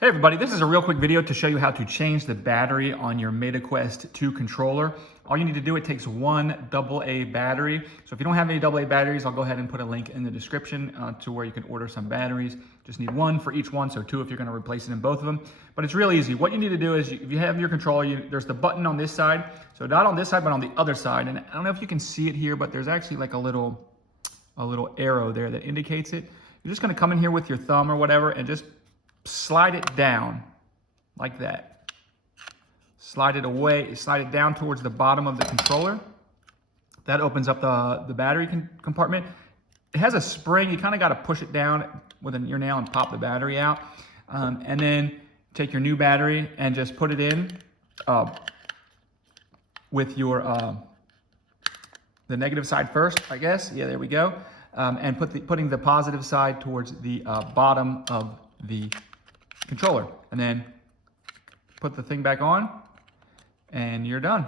Hey everybody, this is a real quick video to show you how to change the battery on your MetaQuest 2 controller. All you need to do, it takes one AA battery. So if you don't have any AA batteries, I'll go ahead and put a link in the description to where you can order some batteries. Just need one for each one, so two if you're gonna replace it in both of them. But it's real easy. What you need to do is, if you have your controller, there's the button on this side. So not on this side, but on the other side. And I don't know if you can see it here, but there's actually like a little arrow there that indicates it. You're just gonna come in here with your thumb or whatever and just slide it down like that. Slide it away, slide it down towards the bottom of the controller. That opens up the battery compartment. It has a spring, you kind of got to push it down with your nail and pop the battery out. And then take your new battery and just put it in with your the negative side first, I guess. Yeah, there we go. And putting the positive side towards the bottom of the controller, and then put the thing back on and you're done.